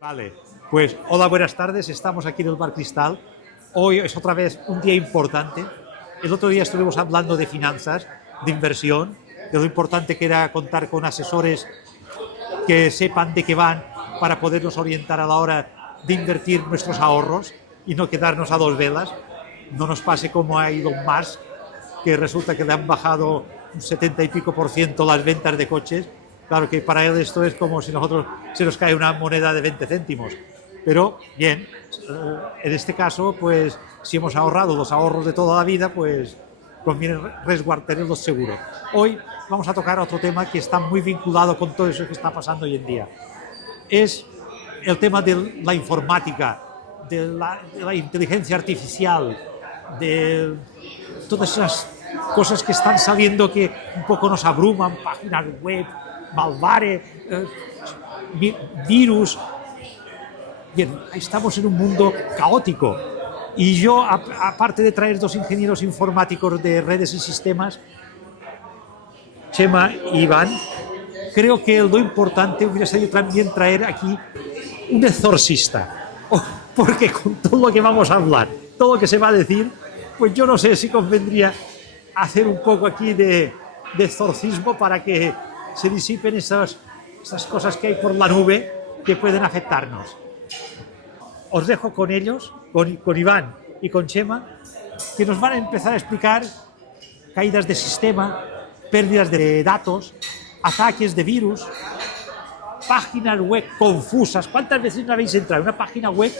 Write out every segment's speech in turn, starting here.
Vale, pues hola, buenas tardes, estamos aquí en el Bar Cristal. Hoy es otra vez un día importante. El otro día estuvimos hablando de finanzas, de inversión, de lo importante que era contar con asesores que sepan de qué van para podernos orientar a la hora de invertir nuestros ahorros y no quedarnos a dos velas. No nos pase como a Elon Musk, que resulta que le han bajado un 70 y pico % las ventas de coches. Claro que para él esto es como si nosotros se nos cae una moneda de 20 céntimos. Pero bien, en este caso, pues si hemos ahorrado los ahorros de toda la vida, pues conviene resguardarlos seguro. Hoy vamos a tocar otro tema que está muy vinculado con todo eso que está pasando hoy en día. Es el tema de la informática, de la inteligencia artificial, de todas esas cosas que están saliendo que un poco nos abruman, páginas web, malware, virus. Bien, estamos en un mundo caótico y yo, aparte de traer dos ingenieros informáticos de redes y sistemas, Chema y Iván, creo que lo importante hubiera sido también traer aquí un exorcista, porque con todo lo que vamos a hablar, todo lo que se va a decir, pues yo no sé si convendría hacer un poco aquí de exorcismo para que se disipen esas cosas que hay por la nube que pueden afectarnos. Os dejo con ellos, con Iván y con Chema, que nos van a empezar a explicar caídas de sistema, pérdidas de datos, ataques de virus, páginas web confusas. ¿Cuántas veces no habéis entrado en una página web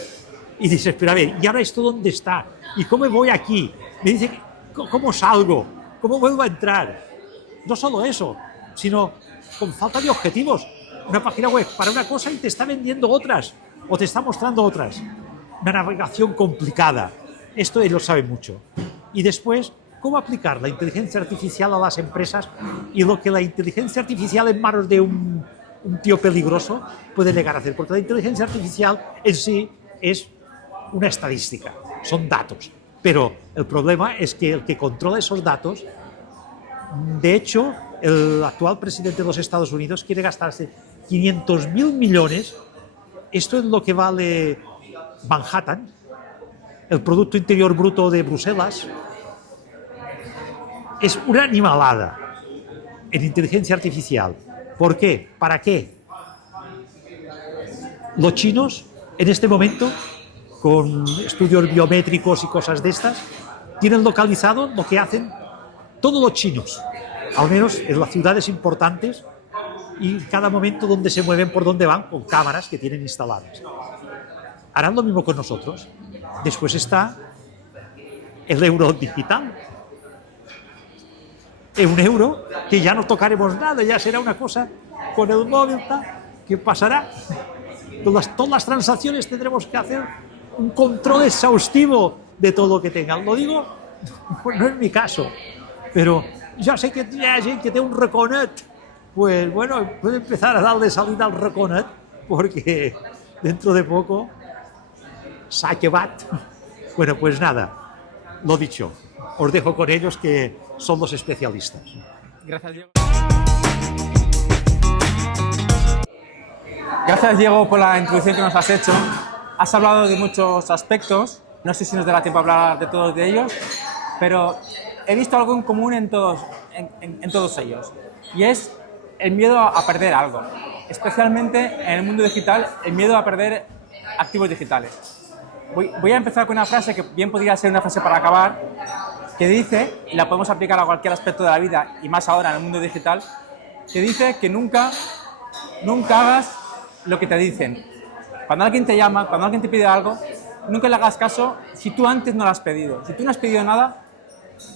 y dices, pero a ver, ¿y ahora esto dónde está? ¿Y cómo voy aquí? Me dice, ¿cómo salgo? ¿Cómo vuelvo a entrar? No solo eso, sino con falta de objetivos. Una página web para una cosa y te está vendiendo otras, o te está mostrando otras. Una navegación complicada. Esto él lo sabe mucho. Y después, ¿cómo aplicar la inteligencia artificial a las empresas y lo que la inteligencia artificial en manos de un tío peligroso puede llegar a hacer? Porque la inteligencia artificial en sí es una estadística, son datos. Pero el problema es que el que controla esos datos, de hecho, el actual presidente de los Estados Unidos quiere gastarse 500.000 millones. Esto es lo que vale Manhattan, el Producto Interior Bruto de Bruselas. Es una animalada en inteligencia artificial. ¿Por qué? ¿Para qué? Los chinos, en este momento, con estudios biométricos y cosas de estas, tienen localizado lo que hacen todos los chinos, al menos en las ciudades importantes, y cada momento donde se mueven, por donde van, con cámaras que tienen instaladas. Harán lo mismo con nosotros. Después está el euro digital. Es un euro que ya no tocaremos nada, ya será una cosa con el móvil, ¿qué pasará? Todas las transacciones tendremos que hacer un control exhaustivo de todo lo que tengan. Lo digo, no es mi caso, pero ya sé que hay gente que tiene un reconet. Pues bueno, puede empezar a darle salida al reconet, porque dentro de poco saque bat. Bueno, pues nada, lo dicho, os dejo con ellos que son los especialistas. Gracias, Diego. Gracias, Diego, por la introducción que nos has hecho. Has hablado de muchos aspectos, no sé si nos dará tiempo a hablar de todos de ellos, pero he visto algo en común en todos ellos, y es el miedo a perder algo, especialmente en el mundo digital, el miedo a perder activos digitales. Voy a empezar con una frase que bien podría ser una frase para acabar, que dice, y la podemos aplicar a cualquier aspecto de la vida, y más ahora en el mundo digital, que dice que nunca hagas lo que te dicen. Cuando alguien te llama, cuando alguien te pide algo, nunca le hagas caso si tú antes no lo has pedido. Si tú no has pedido nada,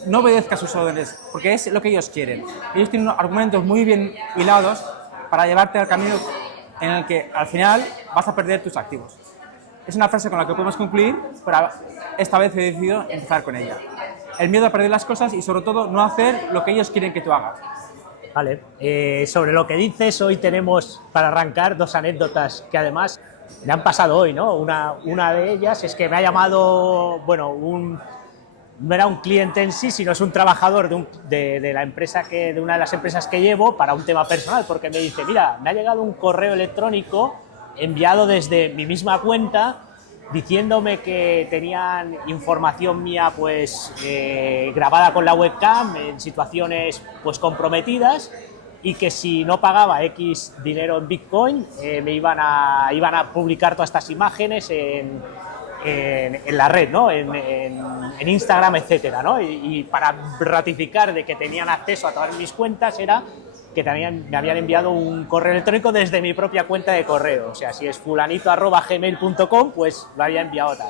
no obedezcas sus órdenes, porque es lo que ellos quieren. Ellos tienen argumentos muy bien hilados para llevarte al camino en el que al final vas a perder tus activos. es una frase con la que podemos concluir, pero esta vez he decidido empezar con ella. El miedo a perder las cosas y, sobre todo, no hacer lo que ellos quieren que tú hagas. Vale, sobre lo que dices, hoy tenemos para arrancar 2 anécdotas que además me han pasado hoy, ¿no? Una de ellas es que me ha llamado, bueno, no era un cliente en sí, sino es un trabajador de la empresa de una de las empresas que llevo para un tema personal, porque me dice, mira, me ha llegado un correo electrónico enviado desde mi misma cuenta diciéndome que tenían información mía pues grabada con la webcam en situaciones pues comprometidas y que si no pagaba X dinero en Bitcoin me iban a publicar todas estas imágenes en la red, ¿no? en Instagram, etcétera, ¿no? Y para ratificar de que tenían acceso a todas mis cuentas era que me habían enviado un correo electrónico desde mi propia cuenta de correo. O sea, si es fulanito@gmail.com, pues lo había enviado tal.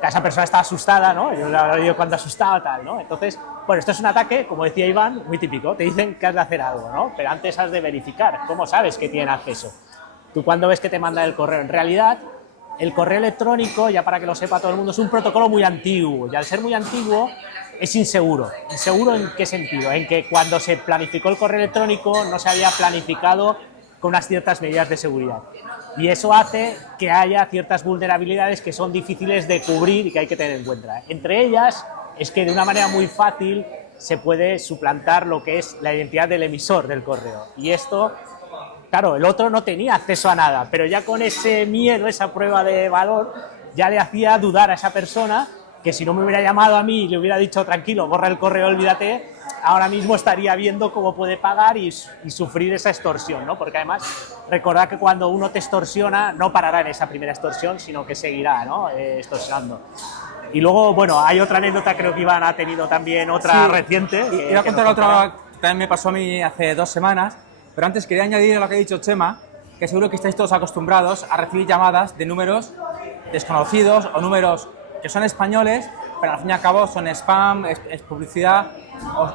Esa persona estaba asustada, ¿no? Yo le había oído cuando asustaba tal, ¿no? Entonces, bueno, esto es un ataque, como decía Iván, muy típico. Te dicen que has de hacer algo, ¿no? Pero antes has de verificar. ¿Cómo sabes que tienen acceso? Tú cuando ves que te mandan el correo. En realidad, el correo electrónico, ya para que lo sepa todo el mundo, es un protocolo muy antiguo. Y al ser muy antiguo, es inseguro. ¿Inseguro en qué sentido? En que cuando se planificó el correo electrónico no se había planificado con unas ciertas medidas de seguridad. Y eso hace que haya ciertas vulnerabilidades que son difíciles de cubrir y que hay que tener en cuenta. Entre ellas es que de una manera muy fácil se puede suplantar lo que es la identidad del emisor del correo. Y esto, claro, el otro no tenía acceso a nada, pero ya con ese miedo, esa prueba de valor, ya le hacía dudar a esa persona que si no me hubiera llamado a mí y le hubiera dicho tranquilo, borra el correo, olvídate, ahora mismo estaría viendo cómo puede pagar y sufrir esa extorsión, ¿no? Porque además, recordad que cuando uno te extorsiona, no parará en esa primera extorsión, sino que seguirá, ¿no? Extorsionando. Y luego, bueno, hay otra anécdota, creo que Iván ha tenido también otra reciente. Y iba a contar otra que también me pasó a mí hace 2 semanas, pero antes quería añadir a lo que ha dicho Chema, que seguro que estáis todos acostumbrados a recibir llamadas de números desconocidos o números que son españoles, pero al fin y al cabo son spam, es publicidad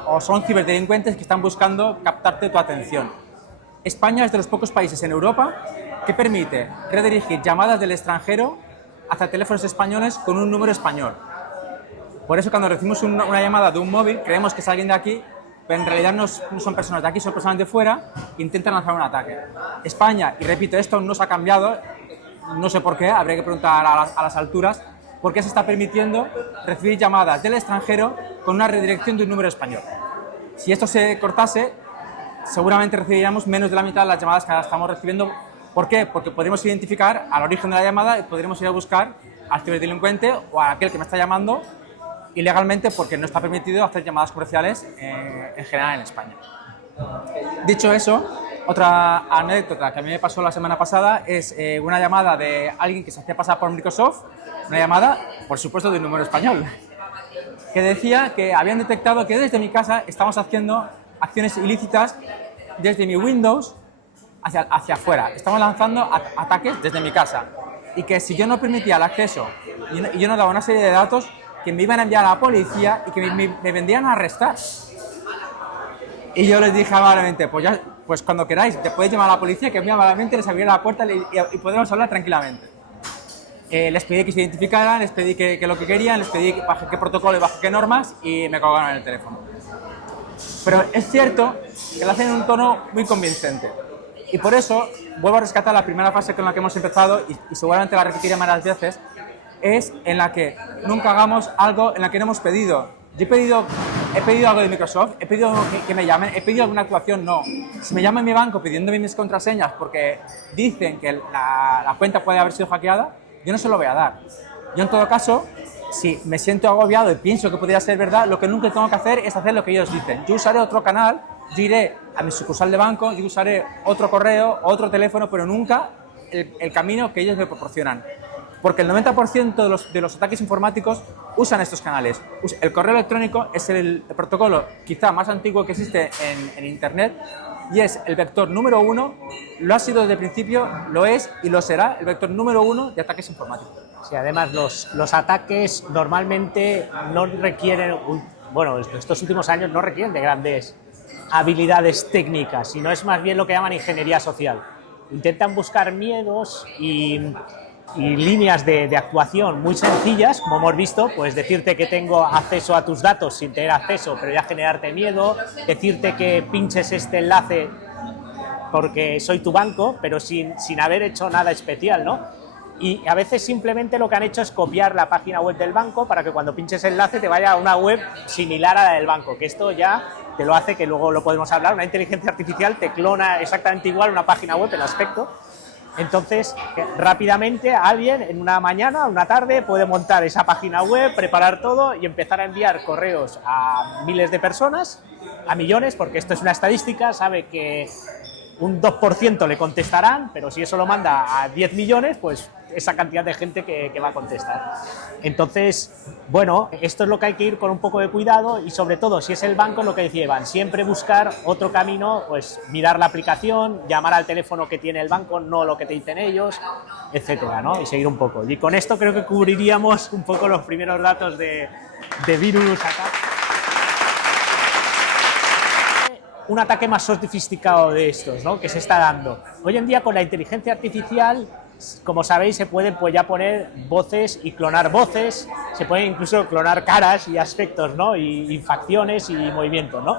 o son ciberdelincuentes que están buscando captarte tu atención. España es de los pocos países en Europa que permite redirigir llamadas del extranjero hacia teléfonos españoles con un número español. Por eso cuando recibimos una llamada de un móvil creemos que es alguien de aquí, pero en realidad no son personas de aquí, son personas de fuera e intentan lanzar un ataque. España, y repito, esto no se ha cambiado, no sé por qué, habría que preguntar a las alturas, por qué se está permitiendo recibir llamadas del extranjero con una redirección de un número español. Si esto se cortase, seguramente recibiríamos menos de la mitad de las llamadas que ahora estamos recibiendo. ¿Por qué? Porque podremos identificar al origen de la llamada y podremos ir a buscar al ciberdelincuente o a aquel que me está llamando ilegalmente, porque no está permitido hacer llamadas comerciales en general en España. Dicho eso, otra anécdota que a mí me pasó la semana pasada es una llamada de alguien que se hacía pasar por Microsoft, una llamada, por supuesto, de un número español, que decía que habían detectado que desde mi casa estamos haciendo acciones ilícitas desde mi Windows hacia afuera. Estamos lanzando ataques desde mi casa y que si yo no permitía el acceso y yo no daba una serie de datos, que me iban a enviar a la policía y que me vendrían a arrestar. Y yo les dije amablemente, pues cuando queráis, te podéis llamar a la policía, que muy amablemente les abriera la puerta y podemos hablar tranquilamente. Les pedí que se identificaran, les pedí que lo que querían, les pedí bajo qué protocolo y bajo qué normas y me colgaron en el teléfono. Pero es cierto que lo hacen en un tono muy convincente. Y por eso vuelvo a rescatar la primera frase con la que hemos empezado y seguramente la repetiré varias veces, es en la que nunca hagamos algo en la que no hemos pedido. Yo he pedido algo de Microsoft, he pedido que me llamen, he pedido alguna actuación, no. Si me llama mi banco pidiéndome mis contraseñas porque dicen que la cuenta puede haber sido hackeada, yo no se lo voy a dar. Yo en todo caso, si me siento agobiado y pienso que podría ser verdad, lo que nunca tengo que hacer es hacer lo que ellos dicen. Yo usaré otro canal, yo iré a mi sucursal de banco, yo usaré otro correo, otro teléfono, pero nunca el camino que ellos me proporcionan. Porque el 90% de los ataques informáticos usan estos canales. El correo electrónico es el protocolo quizá más antiguo que existe en Internet y es el vector número 1, lo ha sido desde el principio, lo es y lo será el vector número 1 de ataques informáticos. Sí, además los ataques normalmente no requieren, bueno, estos últimos años no requieren de grandes habilidades técnicas, sino es más bien lo que llaman ingeniería social. Intentan buscar miedos y y líneas de actuación muy sencillas, como hemos visto, pues decirte que tengo acceso a tus datos sin tener acceso, pero ya generarte miedo, decirte que pinches este enlace porque soy tu banco, pero sin haber hecho nada especial, ¿no? Y a veces simplemente lo que han hecho es copiar la página web del banco para que cuando pinches el enlace te vaya a una web similar a la del banco, que esto ya te lo hace, que luego lo podemos hablar, una inteligencia artificial te clona exactamente igual una página web, el aspecto. Entonces, rápidamente alguien en una mañana, una tarde, puede montar esa página web, preparar todo y empezar a enviar correos a miles de personas, a millones, porque esto es una estadística, sabe que un 2% le contestarán, pero si eso lo manda a 10 millones, pues esa cantidad de gente que va a contestar. Entonces, bueno, esto es lo que hay que ir con un poco de cuidado y sobre todo, si es el banco, lo que decía Iván, siempre buscar otro camino, pues mirar la aplicación, llamar al teléfono que tiene el banco, no lo que te dicen ellos, etcétera, ¿no? Y seguir un poco. Y con esto creo que cubriríamos un poco los primeros datos de virus acá. Un ataque más sofisticado de estos, ¿no?, que se está dando. Hoy en día con la inteligencia artificial, como sabéis, se pueden pues ya poner voces y clonar voces, se pueden incluso clonar caras y aspectos, ¿no?, y facciones y movimientos, ¿no?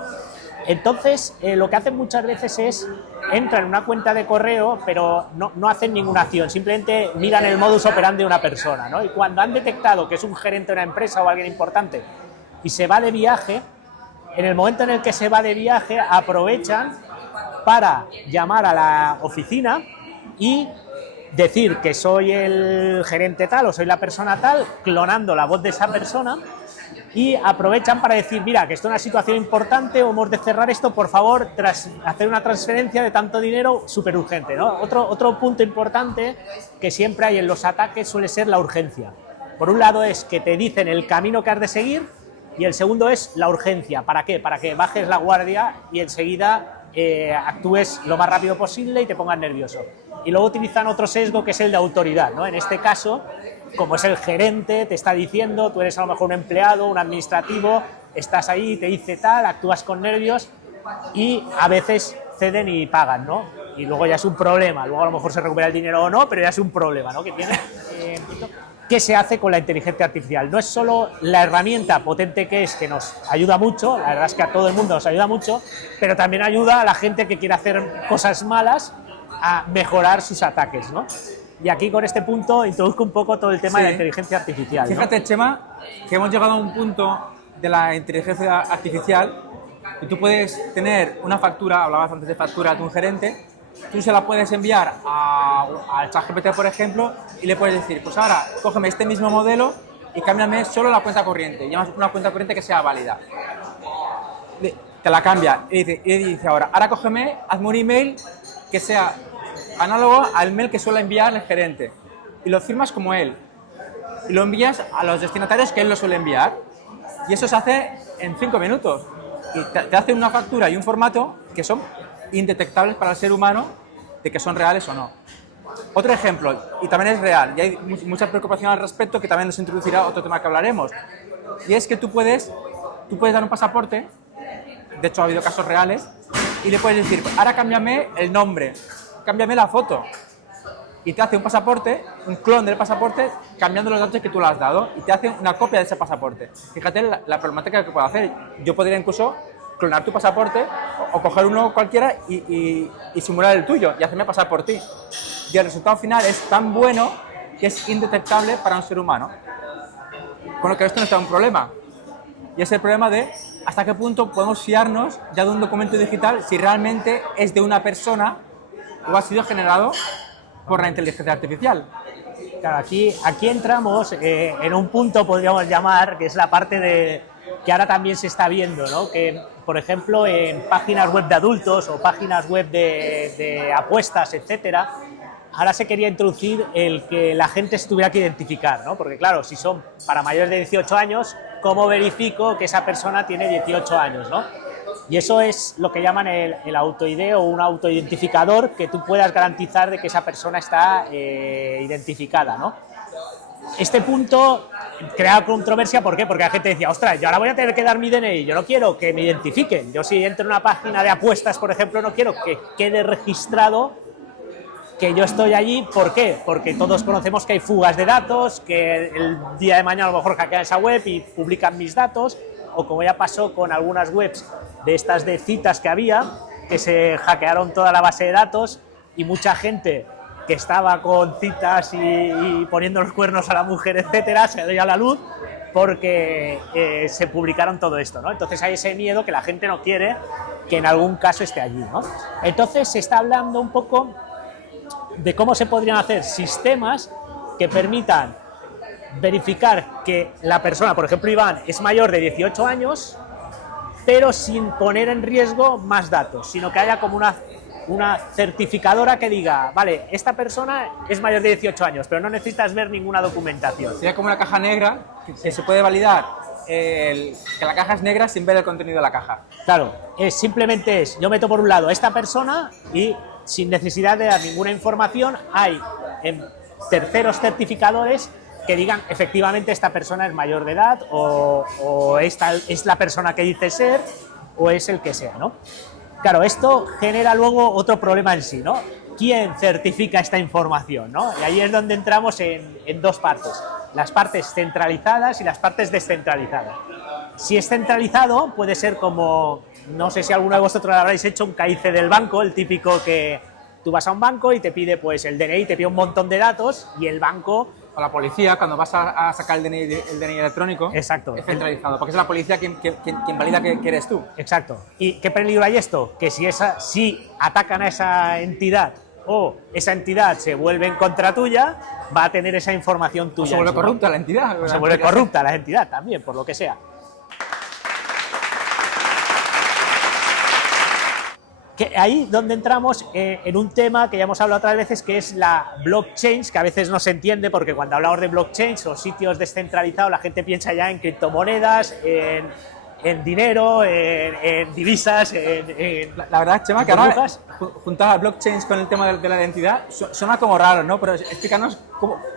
Entonces, lo que hacen muchas veces es, entran en una cuenta de correo, pero no hacen ninguna acción, simplemente miran el modus operandi de una persona, ¿no? Y cuando han detectado que es un gerente de una empresa o alguien importante y se va de viaje, en el momento en el que se va de viaje, aprovechan para llamar a la oficina y decir que soy el gerente tal o soy la persona tal, clonando la voz de esa persona, y aprovechan para decir, mira, que esto es una situación importante, o hemos de cerrar esto, por favor, tras hacer una transferencia de tanto dinero súper urgente, ¿no? Otro punto importante que siempre hay en los ataques suele ser la urgencia. Por un lado es que te dicen el camino que has de seguir, y el segundo es la urgencia. ¿Para qué? Para que bajes la guardia y enseguida actúes lo más rápido posible y te pongas nervioso. Y luego utilizan otro sesgo que es el de autoridad, ¿no? En este caso, como es el gerente, te está diciendo, tú eres a lo mejor un empleado, un administrativo, estás ahí, te dice tal, actúas con nervios y a veces ceden y pagan, ¿no? Y luego ya es un problema, luego a lo mejor se recupera el dinero o no, pero ya es un problema, ¿no?, que tiene. ¿Qué se hace con la inteligencia artificial? No es solo la herramienta potente que es, que nos ayuda mucho, la verdad es que a todo el mundo nos ayuda mucho, pero también ayuda a la gente que quiere hacer cosas malas a mejorar sus ataques, ¿no? Y aquí con este punto introduzco un poco todo el tema de la inteligencia artificial, ¿no? Fíjate, Chema, que hemos llegado a un punto de la inteligencia artificial que tú puedes tener una factura, hablabas antes de factura de un gerente, tú se la puedes enviar al ChatGPT, por ejemplo, y le puedes decir, pues ahora, cógeme este mismo modelo y cámbiame solo la cuenta corriente, llamas una cuenta corriente que sea válida. Te la cambia y dice ahora cógeme, hazme un email que sea análogo al mail que suele enviar el gerente y lo firmas como él y lo envías a los destinatarios que él lo suele enviar, y eso se hace en 5 minutos y te hace una factura y un formato que son indetectables para el ser humano de que son reales o no. Otro ejemplo, y también es real, y hay mucha preocupación al respecto, que también nos introducirá otro tema que hablaremos, y es que tú puedes dar un pasaporte, de hecho ha habido casos reales, y le puedes decir, ahora cámbiame el nombre, cámbiame la foto, y te hace un pasaporte, un clon del pasaporte, cambiando los datos que tú le has dado, y te hace una copia de ese pasaporte. Fíjate la problemática que puedo hacer. Yo podría incluso clonar tu pasaporte o coger uno cualquiera y simular el tuyo y hacerme pasar por ti. Y el resultado final es tan bueno que es indetectable para un ser humano. Con lo que esto no está un problema. Y es el problema de hasta qué punto podemos fiarnos ya de un documento digital si realmente es de una persona o ha sido generado por la inteligencia artificial. Claro, aquí entramos en un punto, podríamos llamar, que es la parte de que ahora también se está viendo, ¿no? Que, por ejemplo, en páginas web de adultos o páginas web de apuestas, etcétera, ahora se quería introducir el que la gente se tuviera que identificar, ¿no? Porque, claro, si son para mayores de 18 años, ¿cómo verifico que esa persona tiene 18 años, ¿no? Y eso es lo que llaman el auto-ID o un autoidentificador, que tú puedas garantizar de que esa persona está identificada, ¿no? Este punto crea controversia, ¿por qué? Porque la gente decía, ostras, yo ahora voy a tener que dar mi DNI, yo no quiero que me identifiquen. Yo si entro en una página de apuestas, por ejemplo, no quiero que quede registrado que yo estoy allí. ¿Por qué? Porque todos conocemos que hay fugas de datos, que el día de mañana a lo mejor hackean esa web y publican mis datos, o como ya pasó con algunas webs de estas de citas que había, que se hackearon toda la base de datos y mucha gente que estaba con citas y poniendo los cuernos a la mujer, etcétera, se dio a la luz porque se publicaron todo esto, ¿no? Entonces hay ese miedo que la gente no quiere que en algún caso esté allí, ¿no? Entonces se está hablando un poco de cómo se podrían hacer sistemas que permitan verificar que la persona, por ejemplo Iván, es mayor de 18 años, pero sin poner en riesgo más datos, sino que haya como una certificadora que diga, vale, esta persona es mayor de 18 años, pero no necesitas ver ninguna documentación. Sería como una caja negra que se puede validar que la caja es negra sin ver el contenido de la caja. Claro, simplemente yo meto por un lado a esta persona y sin necesidad de dar ninguna información hay terceros certificadores que digan efectivamente esta persona es mayor de edad o esta es la persona que dice ser o es el que sea, ¿no? Claro, esto genera luego otro problema en sí, ¿no? ¿Quién certifica esta información, ¿no? Y ahí es donde entramos en dos partes, las partes centralizadas y las partes descentralizadas. Si es centralizado, puede ser como, no sé si alguno de vosotros habréis hecho un KIC del banco, el típico que tú vas a un banco y te pide pues el DNI, te pide un montón de datos y el banco... O la policía, cuando vas a sacar el DNI electrónico, exacto, es centralizado, porque es la policía quien valida que eres tú. Exacto. ¿Y qué peligro hay esto? Que si atacan a esa entidad o esa entidad se vuelve en contra tuya, va a tener esa información tuya. O se vuelve corrupta la entidad. O se vuelve corrupta la entidad también, por lo que sea. Que ahí donde entramos en un tema que ya hemos hablado otras veces, que es la blockchain, que a veces no se entiende porque cuando hablamos de blockchain o sitios descentralizados la gente piensa ya en criptomonedas, en dinero, en divisas, La verdad, Chema, que ahora juntar blockchains con el tema de la identidad suena como raro, ¿no? Pero explícanos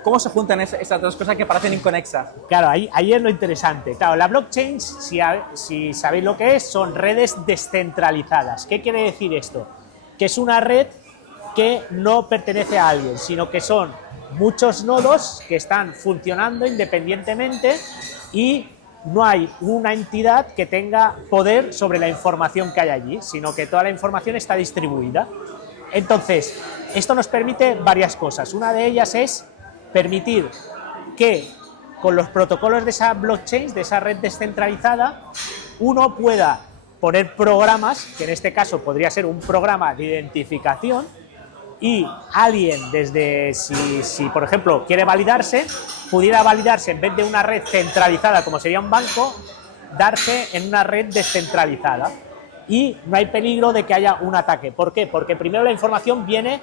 cómo se juntan esas dos cosas que parecen inconexas. Claro, ahí es lo interesante. Claro, la blockchain, si sabéis lo que es, son redes descentralizadas. ¿Qué quiere decir esto? Que es una red que no pertenece a alguien, sino que son muchos nodos que están funcionando independientemente y no hay una entidad que tenga poder sobre la información que hay allí, sino que toda la información está distribuida. Entonces, esto nos permite varias cosas. Una de ellas es permitir que con los protocolos de esa blockchain, de esa red descentralizada, uno pueda poner programas, que en este caso podría ser un programa de identificación, y alguien si por ejemplo quiere validarse, pudiera validarse en vez de una red centralizada como sería un banco, darse en una red descentralizada y no hay peligro de que haya un ataque. ¿Por qué? Porque primero la información viene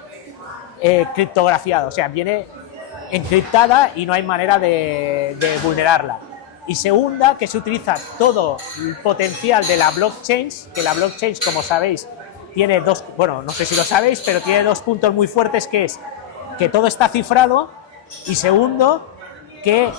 criptografiada, o sea, viene encriptada y no hay manera de vulnerarla. Y segunda, que se utiliza todo el potencial de la blockchain, que la blockchain, como sabéis, tiene dos, bueno, no sé si lo sabéis, pero tiene dos puntos muy fuertes, que es que todo está cifrado y segundo, que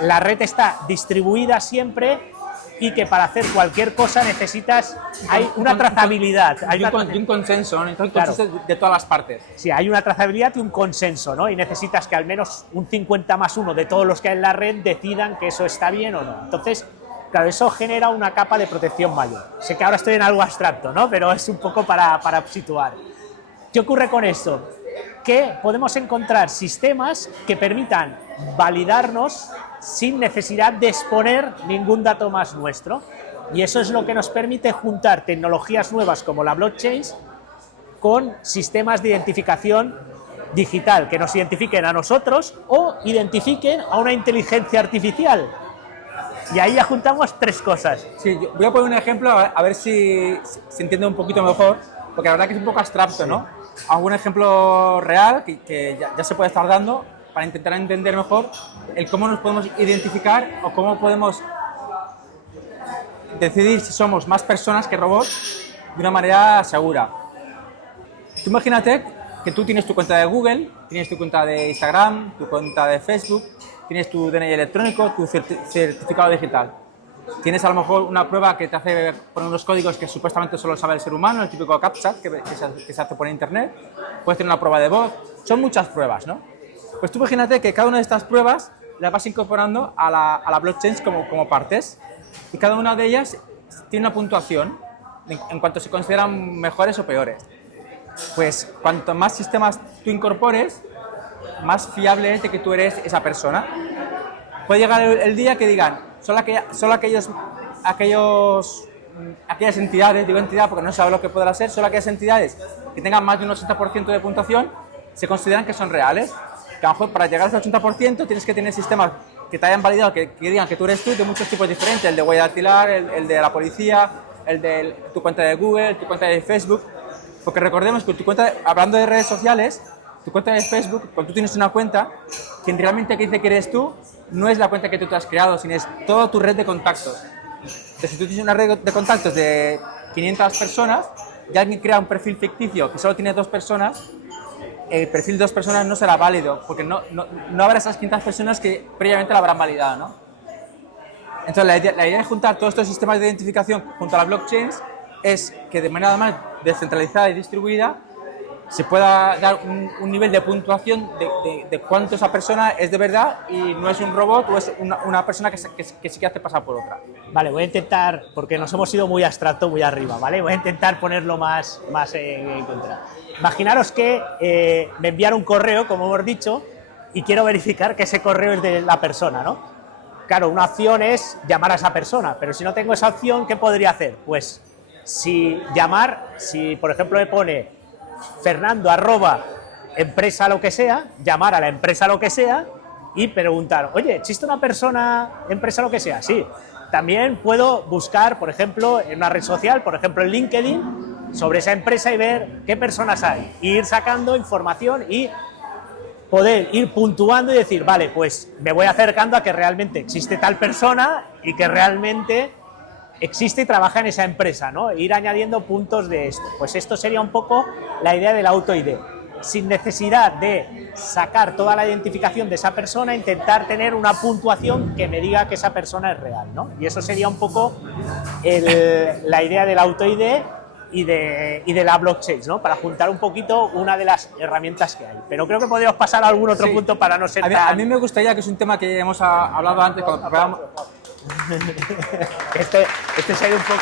la red está distribuida siempre y que para hacer cualquier cosa necesitas, hay una trazabilidad. Hay un consenso, ¿no? Entonces, claro, de todas las partes. Sí, hay una trazabilidad y un consenso, ¿no? Y necesitas que al menos un 50+1 de todos los que hay en la red decidan que eso está bien o no. Entonces, claro, eso genera una capa de protección mayor. Sé que ahora estoy en algo abstracto, ¿no? Pero es un poco para situar. ¿Qué ocurre con esto? Que podemos encontrar sistemas que permitan validarnos sin necesidad de exponer ningún dato más nuestro. Y eso es lo que nos permite juntar tecnologías nuevas como la blockchain con sistemas de identificación digital que nos identifiquen a nosotros o identifiquen a una inteligencia artificial. Y ahí ya juntamos tres cosas. Sí, yo voy a poner un ejemplo a ver si se entiende un poquito mejor, porque la verdad que es un poco abstracto, sí, ¿no? Algún ejemplo real que ya se puede estar dando para intentar entender mejor el cómo nos podemos identificar o cómo podemos decidir si somos más personas que robots de una manera segura. Tú imagínate que tú tienes tu cuenta de Google, tienes tu cuenta de Instagram, tu cuenta de Facebook, tienes tu DNI electrónico, tu certificado digital. Tienes a lo mejor una prueba que te hace poner unos códigos que supuestamente solo sabe el ser humano, el típico CAPTCHA que se hace por internet. Puedes tener una prueba de voz, son muchas pruebas, ¿no? Pues tú imagínate que cada una de estas pruebas las vas incorporando a la blockchain como partes, y cada una de ellas tiene una puntuación en cuanto se consideran mejores o peores. Pues cuanto más sistemas tú incorpores, más fiable es de que tú eres esa persona. Puede llegar el día que digan, solo aquellas entidades, digo entidad porque no sabe lo que podrá ser, solo aquellas entidades que tengan más de un 80% de puntuación se consideran que son reales. Que a lo mejor para llegar a ese 80% tienes que tener sistemas que te hayan validado, que digan que tú eres tú, de muchos tipos diferentes, el de huella dactilar, el de la policía, el de tu cuenta de Google, tu cuenta de Facebook. Porque recordemos que tu cuenta, hablando de redes sociales, tu cuenta de Facebook, cuando tú tienes una cuenta, quien realmente dice que eres tú, no es la cuenta que tú te has creado, sino es toda tu red de contactos. Entonces, si tú tienes una red de contactos de 500 personas y alguien crea un perfil ficticio que solo tiene 2 personas, el perfil de 2 personas no será válido, porque no habrá esas 500 personas que previamente lo habrán validado, ¿no? Entonces, la idea de juntar todos estos sistemas de identificación junto a las blockchains es que de manera más descentralizada y distribuida se pueda dar un nivel de puntuación de cuánto esa persona es de verdad y no es un robot o es una persona que sí que hace pasar por otra. Vale, voy a intentar, porque nos hemos ido muy abstracto, muy arriba, ¿vale? Voy a intentar ponerlo más en contra. Imaginaros que me enviaron un correo, como hemos dicho, y quiero verificar que ese correo es de la persona, ¿no? Claro, una opción es llamar a esa persona, pero si no tengo esa opción, ¿qué podría hacer? Pues si por ejemplo me pone Fernando @ empresa lo que sea, llamar a la empresa lo que sea y preguntar, oye, ¿existe una persona, empresa lo que sea? Sí. También puedo buscar, por ejemplo, en una red social, por ejemplo en LinkedIn, sobre esa empresa y ver qué personas hay, e ir sacando información y poder ir puntuando y decir, vale, pues me voy acercando a que realmente existe tal persona y que realmente existe y trabaja en esa empresa, ¿no? Ir añadiendo puntos de esto. Pues esto sería un poco la idea del auto-ID. Sin necesidad de sacar toda la identificación de esa persona, intentar tener una puntuación que me diga que esa persona es real, ¿no? Y eso sería un poco la idea del auto-ID y de la blockchain, ¿no? Para juntar un poquito una de las herramientas que hay. Pero creo que podríamos pasar a algún otro punto para no ser a mí me gustaría, que es un tema que hemos hablado antes cuando hablábamos... Este sería un poco...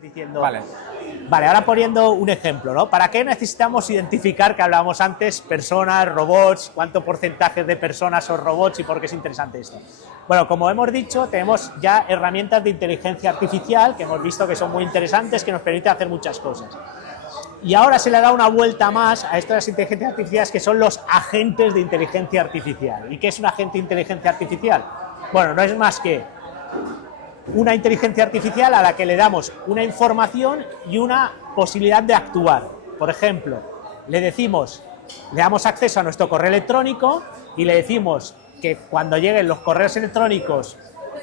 Diciendo... Vale, ahora poniendo un ejemplo, ¿no? ¿Para qué necesitamos identificar, que hablábamos antes, personas, robots, cuánto porcentaje de personas son robots y por qué es interesante esto? Bueno, como hemos dicho, tenemos ya herramientas de inteligencia artificial que hemos visto que son muy interesantes, que nos permiten hacer muchas cosas. Y ahora se le da una vuelta más a estas inteligencias artificiales que son los agentes de inteligencia artificial. ¿Y qué es un agente de inteligencia artificial? Bueno, no es más que una inteligencia artificial a la que le damos una información y una posibilidad de actuar. Por ejemplo, le damos acceso a nuestro correo electrónico y le decimos que cuando lleguen los correos electrónicos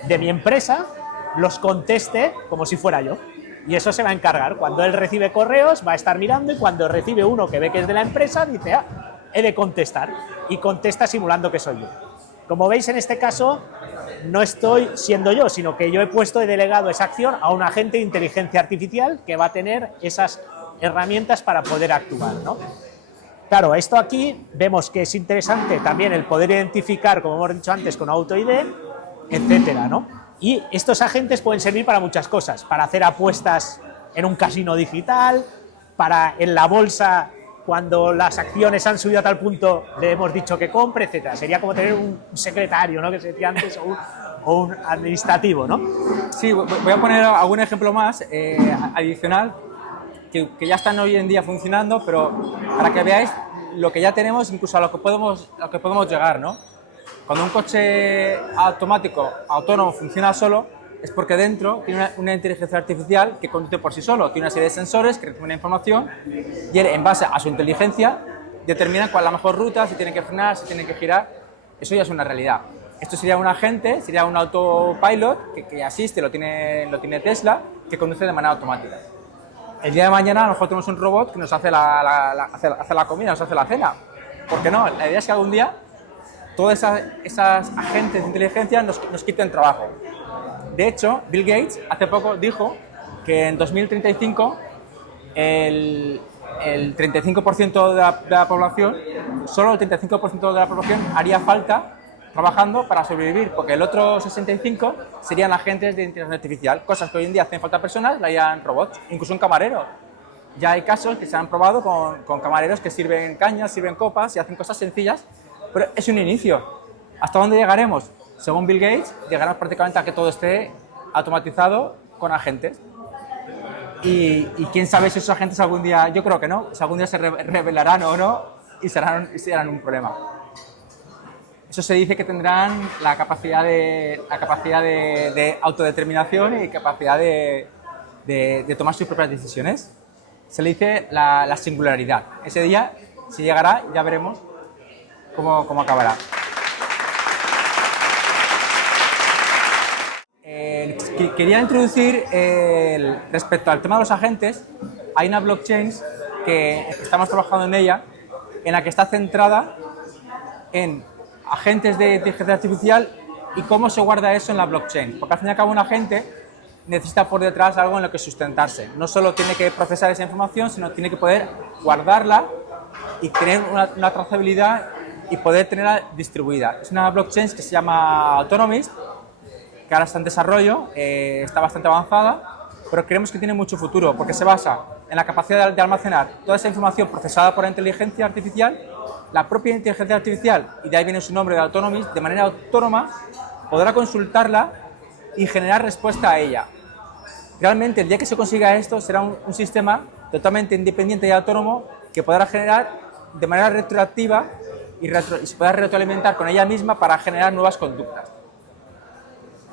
de mi empresa, los conteste como si fuera yo. Y eso se va a encargar. Cuando él recibe correos, va a estar mirando y cuando recibe uno que ve que es de la empresa, dice, he de contestar. Y contesta simulando que soy yo. Como veis, en este caso, no estoy siendo yo, sino que yo he delegado esa acción a un agente de inteligencia artificial que va a tener esas herramientas para poder actuar, ¿no? Claro, esto aquí vemos que es interesante también el poder identificar, como hemos dicho antes, con auto-ID, etcétera, ¿no? Y estos agentes pueden servir para muchas cosas, para hacer apuestas en un casino digital, para en la bolsa, cuando las acciones han subido a tal punto, le hemos dicho que compre, etcétera. Sería como tener un secretario, ¿no?, que se decía antes, o un administrativo, ¿no? Sí, voy a poner algún ejemplo más adicional que ya están hoy en día funcionando, pero para que veáis lo que ya tenemos, incluso a lo que podemos llegar, ¿no? Cuando un coche automático, autónomo, funciona solo, es porque dentro tiene una inteligencia artificial que conduce por sí solo. Tiene una serie de sensores que reciben la información y él, en base a su inteligencia, determina cuál es la mejor ruta, si tiene que frenar, si tiene que girar. Eso ya es una realidad. Esto sería un agente, sería un autopilot que asiste, lo tiene Tesla, que conduce de manera automática. El día de mañana a lo mejor tenemos un robot que nos hace la comida, nos hace la cena. ¿Por qué no? La idea es que algún día todas esas agentes de inteligencia nos quiten trabajo. De hecho, Bill Gates hace poco dijo que en 2035 el el 35% de la población, solo el 35% de la población haría falta trabajando para sobrevivir, porque el otro 65% serían agentes de inteligencia artificial, cosas que hoy en día hacen falta personas, la harían robots, incluso un camarero. Ya hay casos que se han probado con camareros que sirven cañas, sirven copas y hacen cosas sencillas, pero es un inicio. ¿Hasta dónde llegaremos? Según Bill Gates, llegaremos prácticamente a que todo esté automatizado con agentes. Y quién sabe si esos agentes algún día, yo creo que no, si algún día se revelarán o no y serán un problema. Eso se dice que tendrán la capacidad de autodeterminación y capacidad de tomar sus propias decisiones. Se le dice la singularidad. Ese día, si llegará, ya veremos cómo acabará. Quería introducir, respecto al tema de los agentes, hay una blockchain que estamos trabajando en ella, en la que está centrada en agentes de inteligencia artificial y cómo se guarda eso en la blockchain. Porque al fin y al cabo un agente necesita por detrás algo en lo que sustentarse. No solo tiene que procesar esa información, sino tiene que poder guardarla y tener una trazabilidad y poder tenerla distribuida. Es una blockchain que se llama Autonomist, que ahora está en desarrollo, está bastante avanzada, pero creemos que tiene mucho futuro porque se basa en la capacidad de almacenar toda esa información procesada por la inteligencia artificial, la propia inteligencia artificial, y de ahí viene su nombre de Autonomist, de manera autónoma podrá consultarla y generar respuesta a ella. Realmente el día que se consiga esto será un sistema totalmente independiente y autónomo que podrá generar de manera retroactiva y se podrá retroalimentar con ella misma para generar nuevas conductas.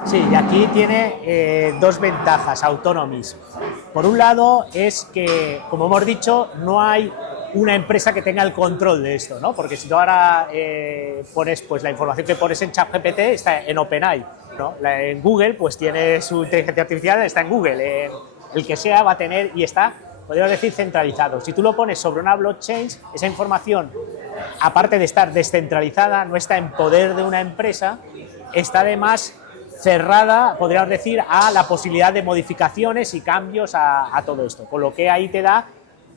Sí, y aquí tiene dos ventajas, Autonomist. Por un lado es que, como hemos dicho, no hay una empresa que tenga el control de esto, ¿no? Porque si tú ahora pones pues, la información que pones en ChatGPT está en OpenAI, ¿no? En Google pues tiene su inteligencia artificial, está en Google, el que sea va a tener y está, podríamos decir, centralizado. Si tú lo pones sobre una blockchain, esa información, aparte de estar descentralizada, no está en poder de una empresa, está además cerrada, podríamos decir, a la posibilidad de modificaciones y cambios a todo esto, con lo que ahí te da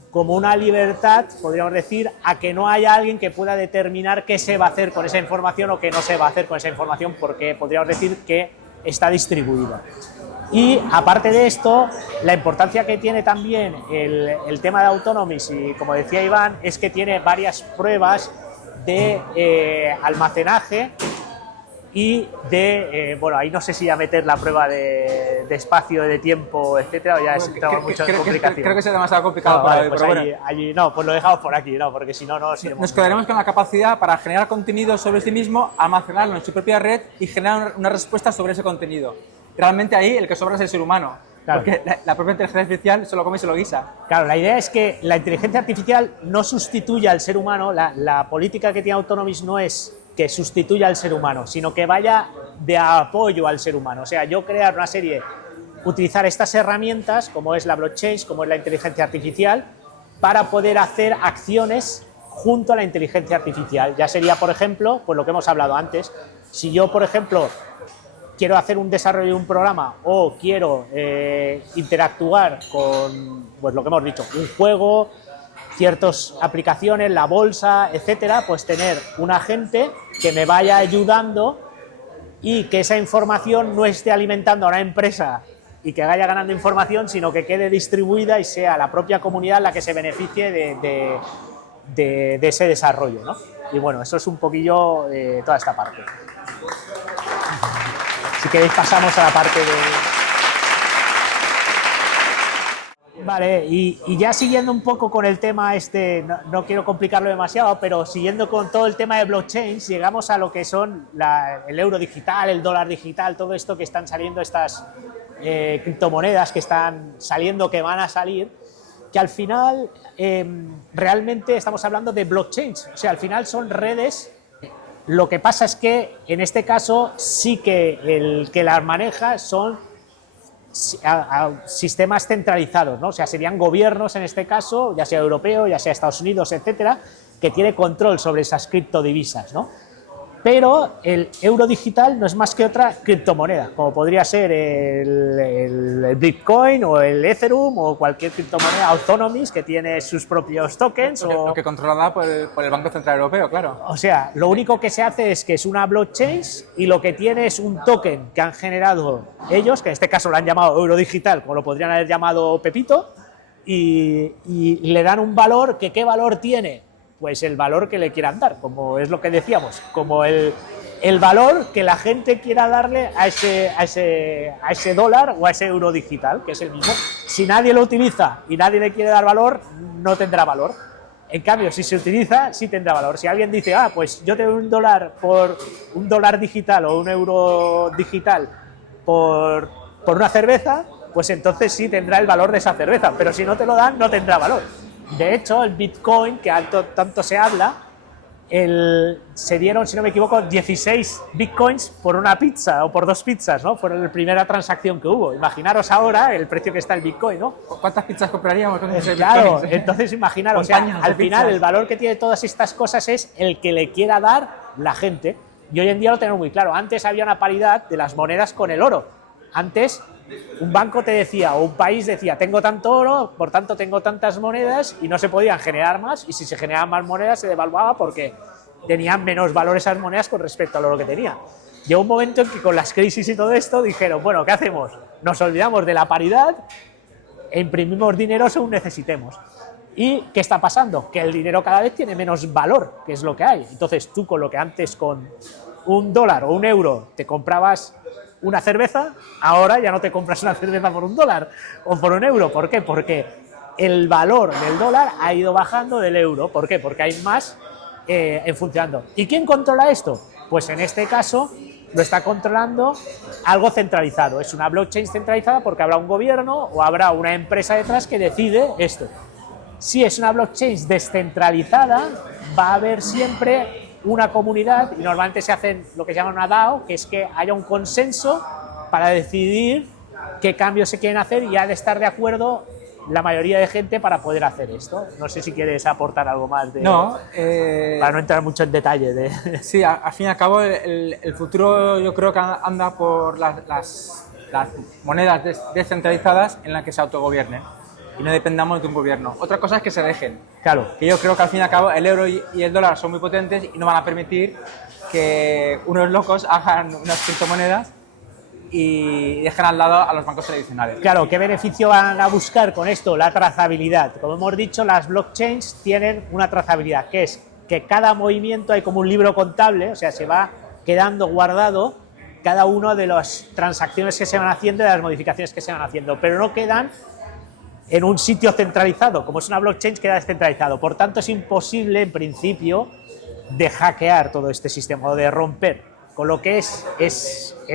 como una libertad, podríamos decir, a que no haya alguien que pueda determinar qué se va a hacer con esa información o qué no se va a hacer con esa información, porque podríamos decir que está distribuida. Y aparte de esto, la importancia que tiene también el tema de Autonomist, y como decía Iván, es que tiene varias pruebas de almacenaje y de, bueno, ahí no sé si ya meter la prueba de espacio, de tiempo, etcétera, o ya es mucho complicación. Creo que es demasiado complicado no, para vale, hoy, pues pero allí, bueno. allí no, pues lo dejamos por aquí, no, porque si no, no Nos quedaremos con la capacidad para generar contenido sobre sí mismo, almacenarlo en su propia red y generar una respuesta sobre ese contenido. Realmente ahí el que sobra es el ser humano, claro. Porque la propia inteligencia artificial se lo come y se lo guisa. Claro, la idea es que la inteligencia artificial no sustituya al ser humano, la política que tiene Autonomist no es que sustituya al ser humano, sino que vaya de apoyo al ser humano. O sea, yo crear una serie, utilizar estas herramientas, como es la blockchain, como es la inteligencia artificial, para poder hacer acciones junto a la inteligencia artificial. Ya sería, por ejemplo, pues lo que hemos hablado antes. Si yo, por ejemplo, quiero hacer un desarrollo de un programa o quiero interactuar con, pues lo que hemos dicho, un juego, ciertas aplicaciones, la bolsa, etcétera, pues tener un agente que me vaya ayudando y que esa información no esté alimentando a una empresa y que vaya ganando información, sino que quede distribuida y sea la propia comunidad la que se beneficie de ese desarrollo, ¿no? Y bueno, eso es un poquillo toda esta parte. Si queréis pasamos a la parte de... Vale, y ya siguiendo un poco con el tema este, no quiero complicarlo demasiado, pero siguiendo con todo el tema de blockchain, llegamos a lo que son el euro digital, el dólar digital, todo esto que están saliendo, estas criptomonedas que están saliendo, que van a salir, que al final realmente estamos hablando de blockchains, o sea, al final son redes. Lo que pasa es que en este caso sí que el que las maneja son a sistemas centralizados, ¿no? O sea, serían gobiernos en este caso, ya sea europeo, ya sea Estados Unidos, etcétera, que tiene control sobre esas criptodivisas, ¿no? Pero el euro digital no es más que otra criptomoneda, como podría ser el Bitcoin o el Ethereum o cualquier criptomoneda Autonomous que tiene sus propios tokens. Lo que controlada por el Banco Central Europeo, claro. O sea, lo único que se hace es que es una blockchain y lo que tiene es un token que han generado ellos, que en este caso lo han llamado euro digital, como lo podrían haber llamado Pepito, y le dan un valor que ¿qué valor tiene? Pues el valor que le quieran dar, como es lo que decíamos, como el valor que la gente quiera darle a ese dólar o a ese euro digital, que es el mismo. Si nadie lo utiliza y nadie le quiere dar valor, no tendrá valor. En cambio, si se utiliza, sí tendrá valor. Si alguien dice, pues yo te doy $1 por un dólar digital o un euro digital por una cerveza, pues entonces sí tendrá el valor de esa cerveza, pero si no te lo dan, no tendrá valor. De hecho, el Bitcoin, que tanto se habla, se dieron, si no me equivoco, 16 Bitcoins por una pizza o por 2 pizzas, ¿no? Fue la primera transacción que hubo. Imaginaros ahora el precio que está el Bitcoin, ¿no? ¿Cuántas pizzas compraríamos con ese Claro, Bitcoin? entonces imaginaros, o sea, al final el valor que tiene todas estas cosas es el que le quiera dar la gente. Y hoy en día lo tenemos muy claro. Antes había una paridad de las monedas con el oro. Antes un banco te decía, o un país decía, tengo tanto oro, por tanto tengo tantas monedas, y no se podían generar más, y si se generaban más monedas se devaluaba porque tenían menos valor esas monedas con respecto al oro que tenía. Llegó un momento en que con las crisis y todo esto dijeron, bueno, ¿qué hacemos? Nos olvidamos de la paridad e imprimimos dinero según necesitemos. ¿Y qué está pasando? Que el dinero cada vez tiene menos valor, que es lo que hay. Entonces tú con lo que antes con $1 o €1 te comprabas una cerveza, ahora ya no te compras una cerveza por $1 o por €1. ¿Por qué? Porque el valor del dólar ha ido bajando del euro. ¿Por qué? Porque hay más en funcionando. ¿Y quién controla esto? Pues en este caso lo está controlando algo centralizado. Es una blockchain centralizada porque habrá un gobierno o habrá una empresa detrás que decide esto. Si es una blockchain descentralizada, va a haber siempre una comunidad, y normalmente se hacen lo que se llama una DAO, que es que haya un consenso para decidir qué cambios se quieren hacer y ha de estar de acuerdo la mayoría de gente para poder hacer esto. No sé si quieres aportar algo más de... No, para no entrar mucho en detalle de... Sí, al fin y al cabo el futuro yo creo que anda por las monedas descentralizadas en las que se autogobiernen y no dependamos de un gobierno. Otra cosa es que se dejen. Claro. Que yo creo que al fin y al cabo el euro y el dólar son muy potentes y no van a permitir que unos locos hagan unas criptomonedas y dejen al lado a los bancos tradicionales. Claro, ¿qué beneficio van a buscar con esto? La trazabilidad. Como hemos dicho, las blockchains tienen una trazabilidad, que es que cada movimiento hay como un libro contable, o sea, se va quedando guardado cada una de las transacciones que se van haciendo y de las modificaciones que se van haciendo, pero no quedan en un sitio centralizado. Como es una blockchain, queda descentralizado. Por tanto, es imposible, en principio, de hackear todo este sistema o de romper. Con lo que es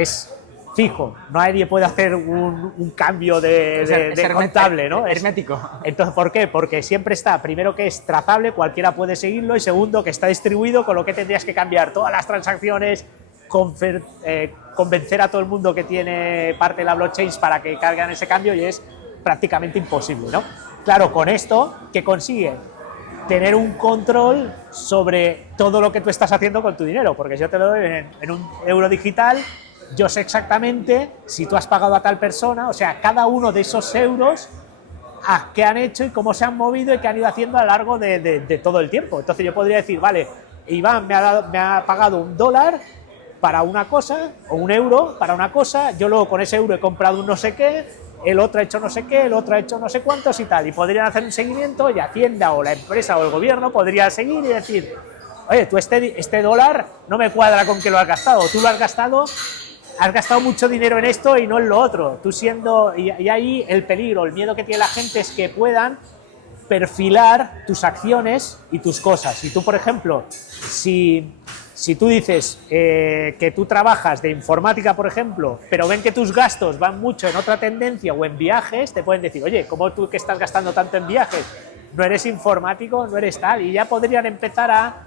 fijo. Nadie puede hacer un cambio de contable, ¿no? Hermético. Entonces, ¿por qué? Porque siempre está, primero, que es trazable, cualquiera puede seguirlo, y segundo, que está distribuido, con lo que tendrías que cambiar todas las transacciones, convencer a todo el mundo que tiene parte de la blockchain para que carguen ese cambio, y es prácticamente imposible, ¿no? Claro, con esto, ¿qué consigue? Tener un control sobre todo lo que tú estás haciendo con tu dinero, porque yo te lo doy en un euro digital, yo sé exactamente si tú has pagado a tal persona, o sea, cada uno de esos euros, a qué han hecho y cómo se han movido y qué han ido haciendo a lo largo de todo el tiempo. Entonces yo podría decir, vale, Iván me ha pagado $1 para una cosa, o €1 para una cosa, yo luego con ese euro he comprado un no sé qué, el otro ha hecho no sé qué, el otro ha hecho no sé cuántos y tal, y podrían hacer un seguimiento, y Hacienda o la empresa o el gobierno podría seguir y decir, oye, tú este dólar no me cuadra con que lo has gastado, tú lo has gastado mucho dinero en esto y no en lo otro, tú siendo, y ahí el peligro, el miedo que tiene la gente es que puedan perfilar tus acciones y tus cosas. Si tú, por ejemplo, si tú dices que tú trabajas de informática, por ejemplo, pero ven que tus gastos van mucho en otra tendencia o en viajes, te pueden decir, oye, ¿cómo tú que estás gastando tanto en viajes? No eres informático, no eres tal, y ya podrían empezar a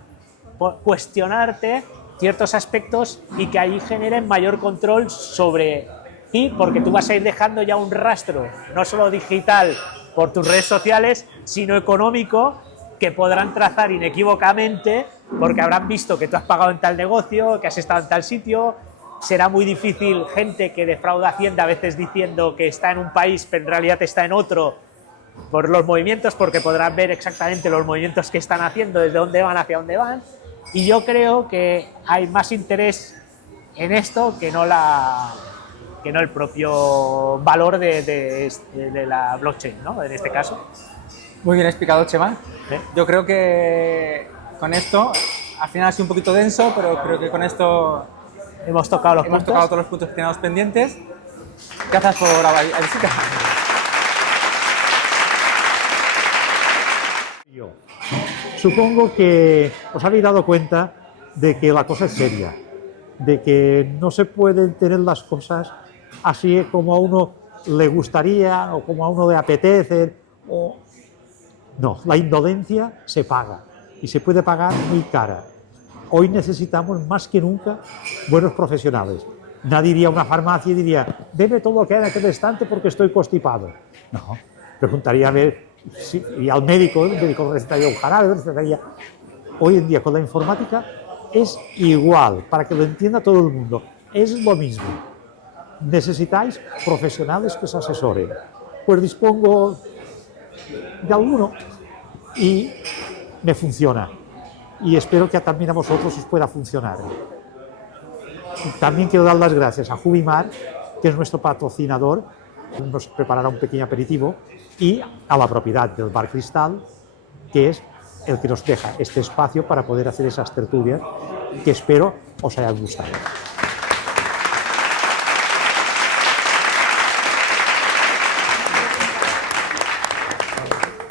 cuestionarte ciertos aspectos y que ahí generen mayor control sobre ti, porque tú vas a ir dejando ya un rastro, no solo digital por tus redes sociales, sino económico, que podrán trazar inequívocamente, porque habrán visto que tú has pagado en tal negocio, que has estado en tal sitio. Será muy difícil gente que defrauda a Hacienda a veces diciendo que está en un país pero en realidad está en otro por los movimientos, porque podrán ver exactamente los movimientos que están haciendo, desde dónde van hacia dónde van, y yo creo que hay más interés en esto que no el propio valor de la blockchain, ¿no? En este caso. Muy bien explicado, Chema. ¿Eh? Yo creo que con esto, al final ha sido un poquito denso, pero creo que con esto Hemos tocado los hemos puntos. tocado todos los puntos que teníamos pendientes. Gracias por la visita. Yo supongo que os habéis dado cuenta de que la cosa es seria, de que no se pueden tener las cosas así como a uno le gustaría o como a uno le apetece. No, la indolencia se paga y se puede pagar muy cara. Hoy necesitamos más que nunca buenos profesionales. Nadie iría a una farmacia y diría, deme todo lo que hay en aquel estante porque estoy constipado. No, preguntaría a ver, y al médico, el médico recetaría un jarabe, recetaría. Hoy en día con la informática es igual, para que lo entienda todo el mundo, es lo mismo. Necesitáis profesionales que os asesoren. Pues dispongo de alguno y me funciona. Y espero que también a vosotros os pueda funcionar. También quiero dar las gracias a Jubimar, que es nuestro patrocinador, nos preparará un pequeño aperitivo, y a la propiedad del Bar Cristal, que es el que nos deja este espacio para poder hacer esas tertulias que espero os hayan gustado.